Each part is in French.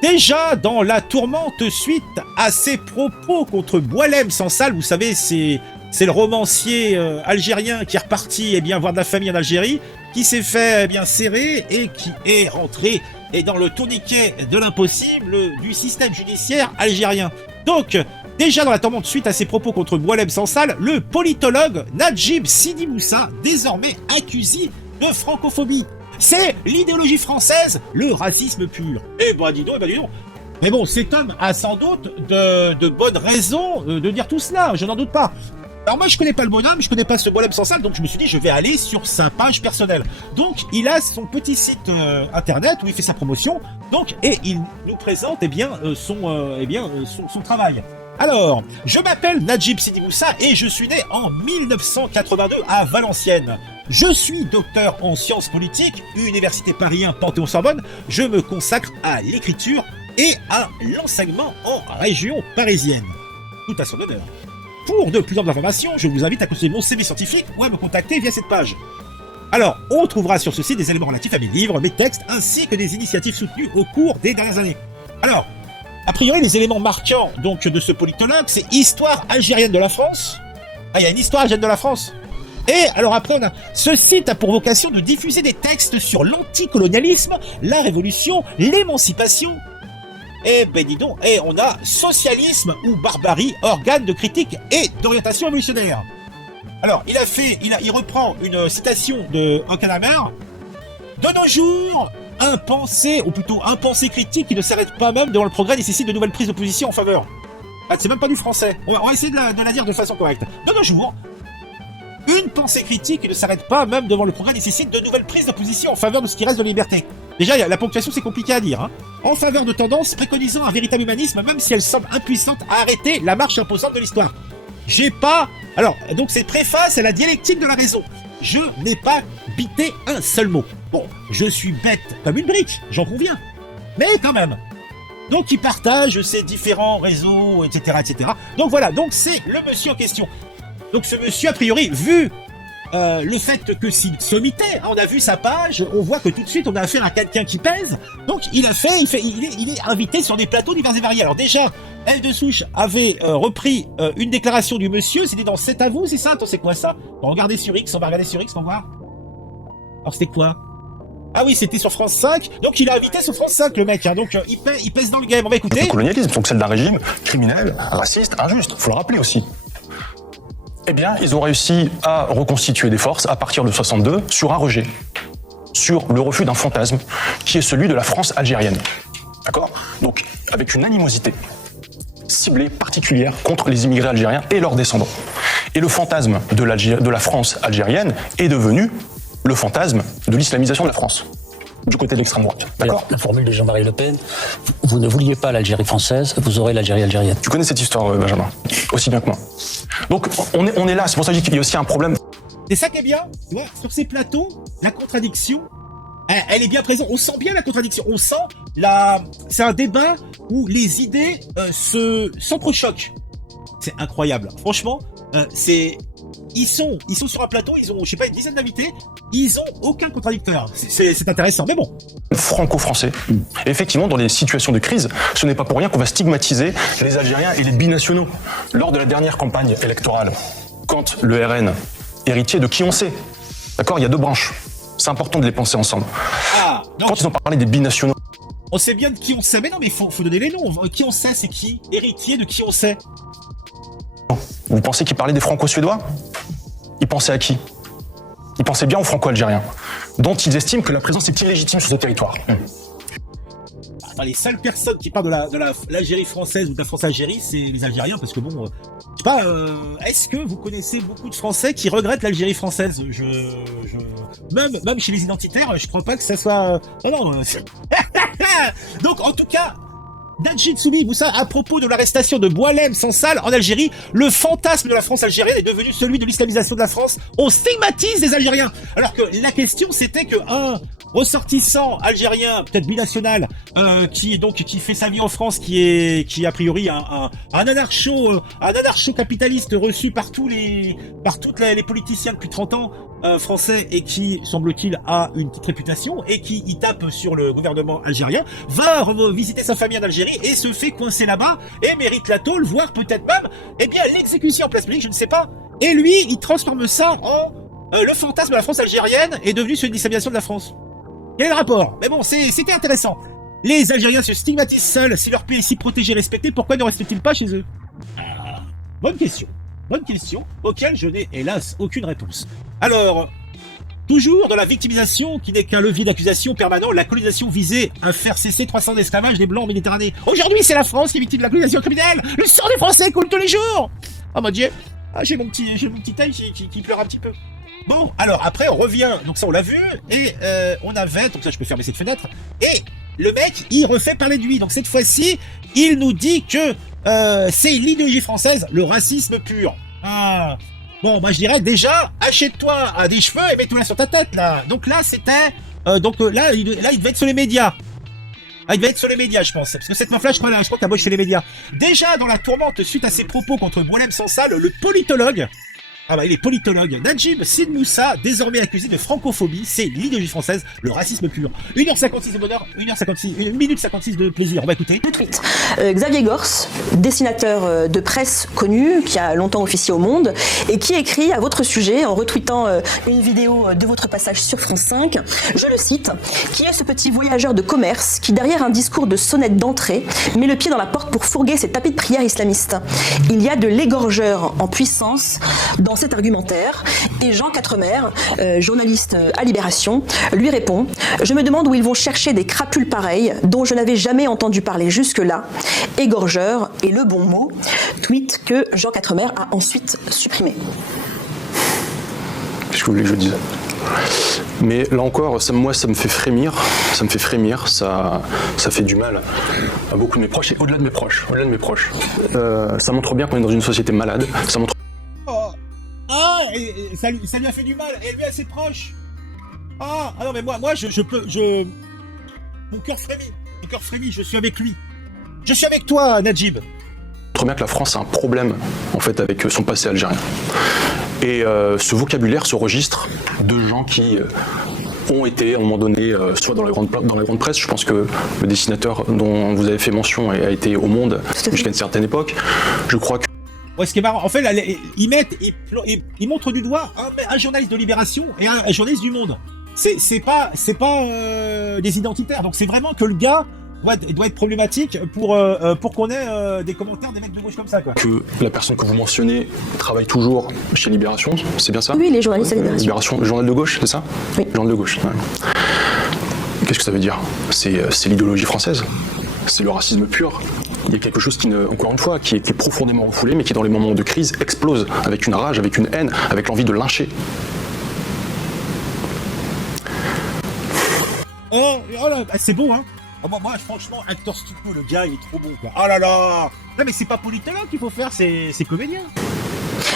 Déjà dans la tourmente suite à ses propos contre Boualem Sansal, vous savez, c'est le romancier algérien qui est reparti voir de la famille en Algérie, qui s'est fait serrer et qui est rentré dans le tourniquet de l'impossible du système judiciaire algérien. Donc, déjà dans la tourmente suite à ses propos contre Boualem Sansal, le politologue Najib Sidi Moussa, désormais accusé de francophobie. C'est l'idéologie française, le racisme pur. Eh ben dis donc. Mais bon, cet homme a sans doute de bonnes raisons de dire tout cela, je n'en doute pas. Alors moi, je connais pas le bonhomme, je connais pas ce Boualem Sansal, donc je me suis dit, je vais aller sur sa page personnelle. Donc, il a son petit site internet où il fait sa promotion, donc, et il nous présente son travail. Alors, je m'appelle Najib Sidi Moussa et je suis né en 1982 à Valenciennes. Je suis docteur en sciences politiques, Université Paris 1 Panthéon-Sorbonne. Je me consacre à l'écriture et à l'enseignement en région parisienne. Tout à son honneur. Pour de plus amples informations, je vous invite à consulter mon CV scientifique ou à me contacter via cette page. Alors, on trouvera sur ce site des éléments relatifs à mes livres, mes textes, ainsi que des initiatives soutenues au cours des dernières années. Alors, a priori, les éléments marquants donc de ce politologue, c'est histoire algérienne de la France. Ah, il y a une histoire algérienne de la France. Et alors après, ce site a pour vocation de diffuser des textes sur l'anticolonialisme, la révolution, l'émancipation. Eh ben dis donc, on a socialisme ou barbarie, organe de critique et d'orientation révolutionnaire. Alors, il reprend une citation de Ankanamer. De nos jours, un pensée critique qui ne s'arrête pas même devant le progrès nécessite de nouvelles prises de position en faveur. En fait, c'est même pas du français. On va essayer de la dire de façon correcte. De nos jours, une pensée critique qui ne s'arrête pas même devant le progrès nécessite de nouvelles prises de position en faveur de ce qui reste de la liberté. Déjà, la ponctuation, c'est compliqué à dire. En faveur de tendances préconisant un véritable humanisme, même si elles semblent impuissantes à arrêter la marche imposante de l'histoire. Alors, donc cette préface à la dialectique de la raison. Je n'ai pas bité un seul mot. Bon, je suis bête comme une brique, j'en conviens. Mais quand même. Donc il partage ses différents réseaux, etc., etc. Donc voilà, donc c'est le monsieur en question. Donc ce monsieur, a priori, vu le fait que s'il s'omitait, on a vu sa page, on voit que tout de suite on a affaire à quelqu'un qui pèse. Donc il est invité sur des plateaux divers et variés. Alors déjà, Elle de Souche avait repris une déclaration du monsieur, c'était dans C'est à vous, c'est ça? Attends, c'est quoi ça? On va regarder sur X, on va voir. Alors c'était quoi? Ah oui, c'était sur France 5, donc il a invité sur France 5 le mec, hein. Donc il pèse dans le game, on va écouter. Le colonialisme, donc celle d'un régime criminel, raciste, injuste, faut le rappeler aussi. Eh bien, ils ont réussi à reconstituer des forces à partir de 62 sur un rejet, sur le refus d'un fantasme qui est celui de la France algérienne. D'accord? Donc, avec une animosité ciblée, particulière, contre les immigrés algériens et leurs descendants. Et le fantasme de la France algérienne est devenu le fantasme de l'islamisation de la France, du côté de l'extrême droite. D'accord? La formule de Jean-Marie Le Pen, vous ne vouliez pas l'Algérie française, vous aurez l'Algérie algérienne. Tu connais cette histoire, Benjamin, aussi bien que moi. Donc, on est là, c'est pour ça que je dis qu'il y a aussi un problème. C'est ça qui est bien, tu vois, sur ces plateaux, la contradiction, elle est bien présente. On sent bien la contradiction. On sent c'est un débat où les idées s'entrechoquent. C'est incroyable. Franchement, ils sont sur un plateau, ils ont, je sais pas, une dizaine d'invités, ils ont aucun contradicteur. C'est intéressant, mais bon. Franco-français. Et effectivement, dans les situations de crise, ce n'est pas pour rien qu'on va stigmatiser les Algériens et les binationaux. Lors de la dernière campagne électorale, quand le RN, héritier de qui on sait, d'accord, il y a deux branches. C'est important de les penser ensemble. Ah, quand ils ont parlé des binationaux. On sait bien de qui on sait, mais non, mais faut donner les noms. Qui on sait, c'est qui? Héritier de qui on sait? Vous pensez qu'ils parlaient des franco-suédois? Ils pensaient à qui? Ils pensaient bien aux franco-algériens, dont ils estiment que la présence est illégitime sur ce territoire. Enfin, les seules personnes qui parlent de l'Algérie française ou de la France-Algérie, c'est les Algériens, parce que bon, je sais pas, est-ce que vous connaissez beaucoup de Français qui regrettent l'Algérie française? Même chez les identitaires, je crois pas que ça soit... Non. Donc, en tout cas, Najib Sidi Moussa, à propos de l'arrestation de Boualem Sansal en Algérie, le fantasme de la France algérienne est devenu celui de l'islamisation de la France. On stigmatise les Algériens. Alors que la question, c'était que ressortissant algérien, peut-être binational, qui fait sa vie en France, qui a priori un anarcho-capitaliste reçu par toutes les politiciens depuis 30 ans français, et qui, semble-t-il, a une petite réputation et qui y tape sur le gouvernement algérien, va visiter sa famille en Algérie et se fait coincer là-bas et mérite la tôle, voire peut-être même, l'exécution en place publique, je ne sais pas. Et lui, il transforme ça en le fantasme de la France algérienne est devenu celui de dissémination de la France. Quel est le rapport? Mais bon, c'était intéressant. Les Algériens se stigmatisent seuls. Si leur pays est si protégé et respecté, pourquoi ne restent-ils pas chez eux? Bonne question. Bonne question, auquel je n'ai hélas aucune réponse. Alors, toujours dans la victimisation, qui n'est qu'un levier d'accusation permanent, la colonisation visait à faire cesser 300 ans d'esclavage des Blancs en Méditerranée. Aujourd'hui, c'est la France qui est victime de la colonisation criminelle. Le sang des Français coule tous les jours. Oh mon Dieu. Ah, j'ai mon petit œil qui pleure un petit peu. Bon, alors après on revient, donc ça on l'a vu, et on avait, donc ça je peux fermer cette fenêtre, et le mec il refait parler de lui, donc cette fois-ci il nous dit que c'est l'idéologie française, le racisme pur. Ah. Bon, moi je dirais déjà, achète-toi des cheveux et mets-toi sur ta tête là. Donc là c'était, là il devait être sur les médias. Ah, il devait être sur les médias, je pense. Parce que cette meuf-là, je crois qu'elle bosse chez les médias. Déjà, dans la tourmente, suite à ses propos contre Boualem Sansal, le politologue, il est politologue, Najib Sid Moussa, désormais accusé de francophobie, c'est l'idéologie française, le racisme pur. 1h56 de bonheur, 1 minute 56 de plaisir. On va écouter. Le tweet. Xavier Gors, dessinateur de presse connu, qui a longtemps officié au Monde, et qui écrit à votre sujet, en retweetant une vidéo de votre passage sur France 5, je le cite, « Qui est ce petit voyageur de commerce qui, derrière un discours de sonnette d'entrée, met le pied dans la porte pour fourguer ses tapis de prière islamistes ? Il y a de l'égorgeur en puissance dans cet argumentaire, et Jean Quatremer, journaliste à Libération, lui répond « Je me demande où ils vont chercher des crapules pareilles, dont je n'avais jamais entendu parler jusque-là. Égorgeur est le bon mot. » Tweet que Jean Quatremer a ensuite supprimé. Qu'est-ce que vous voulez que je dise? Mais là encore, ça me fait frémir, ça fait du mal à beaucoup de mes proches, et au-delà de mes proches, ça montre bien qu'on est dans une société malade, ça montre... Ça lui a fait du mal, et lui à ses proches. Ah non, mais moi mon cœur frémit, je suis avec lui. Je suis avec toi, Najib. Ça montre bien que la France a un problème, en fait, avec son passé algérien. Et ce vocabulaire, ce registre de gens qui ont été, à un moment donné, soit dans la grande presse, je pense que le dessinateur dont vous avez fait mention a été au Monde jusqu'à une certaine époque, je crois que... Ouais, ce qui est marrant, en fait, là, ils montrent du doigt un journaliste de Libération et un journaliste du Monde. C'est pas des identitaires, donc c'est vraiment que le gars doit être problématique pour qu'on ait des commentaires des mecs de gauche comme ça, quoi. Que la personne que vous mentionnez travaille toujours chez Libération, c'est bien ça? Oui, les journalistes à Libération. Le journal de gauche, c'est ça? Oui. Le journal de gauche, ouais. Qu'est-ce que ça veut dire? C'est l'idéologie française, c'est le racisme pur. Il y a quelque chose qui, encore une fois, qui est profondément refoulé, mais qui dans les moments de crise explose avec une rage, avec une haine, avec l'envie de lyncher. Oh là, c'est beau, hein. Moi, franchement, Hector Stucco, le gars, il est trop bon, quoi. Oh là là. Non, mais c'est pas politologue qu'il faut faire, c'est comédien.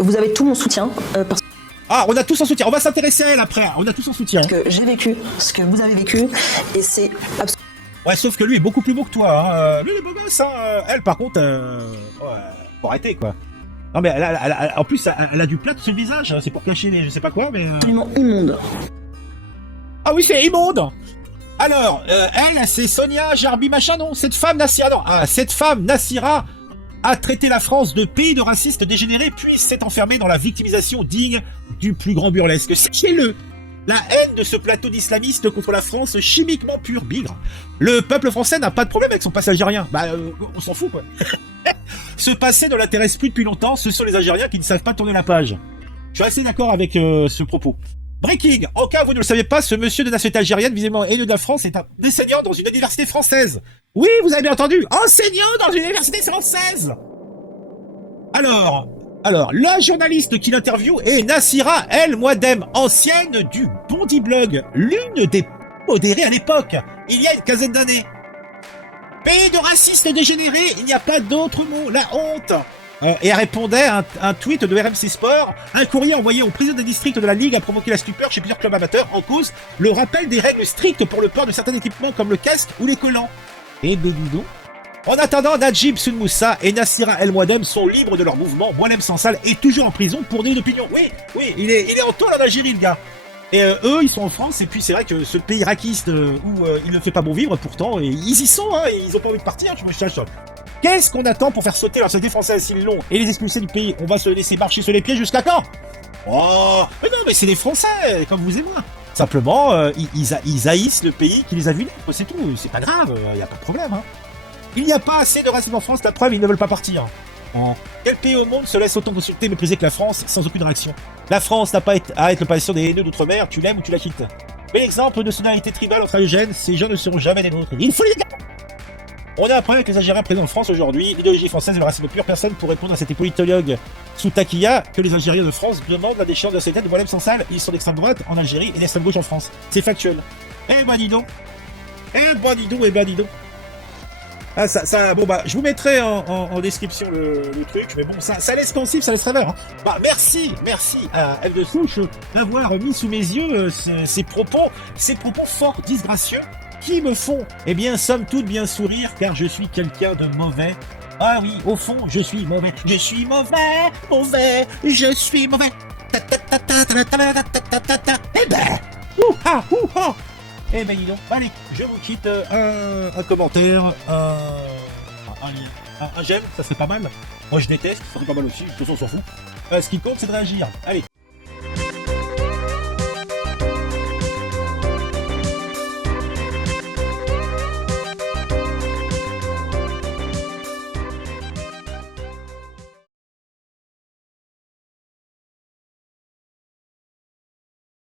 Vous avez tout mon soutien, parce on a tous en soutien. On va s'intéresser à elle après. On a tous en soutien. que j'ai vécu ce que vous avez vécu, et c'est absolument... Ouais, sauf que lui est beaucoup plus beau que toi. Hein. Lui, il est beau gosse. Hein. Elle, par contre, faut arrêter, quoi. Non, mais en plus, elle a du plâtre sur le visage. C'est pour cacher les, je sais pas quoi, mais. absolument immonde. Ah oui, c'est immonde. Alors, elle, c'est Sonia Jarbi machin, non? Cette femme Nassira a traité la France de pays de racistes dégénérés, puis s'est enfermée dans la victimisation digne du plus grand burlesque. Sachez-le. La haine de ce plateau d'islamistes contre la France chimiquement pure, bigre. Le peuple français n'a pas de problème avec son passé algérien. On s'en fout, quoi. Ce passé ne l'intéresse plus depuis longtemps, ce sont les Algériens qui ne savent pas tourner la page. Je suis assez d'accord avec ce propos. Breaking, au cas où vous ne le saviez pas, ce monsieur de nationalité algérienne, visiblement élu de la France, est un enseignant dans une université française. Oui, vous avez bien entendu, enseignant dans une université française. Alors, la journaliste qui l'interviewe est Nassira El Mouadem, ancienne du Bondi Blog, l'une des modérées à l'époque, il y a une quinzaine d'années. Pays de racistes dégénérés, il n'y a pas d'autre mot, la honte. Et elle répondait à un tweet de RMC Sport. Un courrier envoyé au président des districts de la Ligue a provoqué la stupeur chez plusieurs clubs amateurs en cause le rappel des règles strictes pour le port de certains équipements comme le casque ou les collants. Et Bédidou. En attendant, Najib Sunmoussa et Nassira El Mouadem sont libres de leur mouvement. Moalem Sansal est toujours en prison pour délit d'opinion. Oui, il est en tôle en Algérie, le gars. Et eux, ils sont en France, et puis c'est vrai que ce pays iraquiste où il ne fait pas bon vivre, pourtant, ils y sont, hein, et ils ont pas envie de partir, je me cherche. Qu'est-ce qu'on attend pour faire sauter la société française s'ils l'ont et les expulser du pays? On va se laisser marcher sur les pieds jusqu'à quand? Oh, mais non, mais c'est des Français, comme vous et moi. Simplement, ils haïssent le pays qui les a vus naître, c'est tout, c'est pas grave, y a pas de problème, hein. Il n'y a pas assez de racisme en France, la preuve, ils ne veulent pas partir. Quel pays au monde se laisse autant consulter et mépriser que la France sans aucune réaction? La France n'a pas à être le patient des haineux d'outre-mer, tu l'aimes ou tu la quittes. Mais l'exemple de sonalité tribale entre Algériens, ces gens ne seront jamais des nôtres. Il faut les gars. On a un problème avec les Algériens présents en France aujourd'hui, l'idéologie française et le racisme pur. Personne pour répondre à cet politologue sous taquilla que les Algériens de France demandent la déchéance de la société de Moalem Sansal. Ils sont d'extrême droite en Algérie et d'extrême gauche en France. C'est factuel. Eh ben dis donc. Ah, bon, bah, je vous mettrai en description le truc, mais bon, ça laisse pensif, ça laisse rêveur. Hein. Bah, merci à F de Souche d'avoir mis sous mes yeux ces propos fort disgracieux qui me font, eh bien, somme toute bien sourire, car je suis quelqu'un de mauvais. Ah oui, au fond, je suis mauvais. Je suis mauvais, je suis mauvais. Eh ben, ouha. Eh ben dis donc, allez, je vous quitte un commentaire, un j'aime, ça serait pas mal. Moi je déteste, ça serait pas mal aussi, de toute façon on s'en fout. Ce qui compte c'est de réagir. Allez,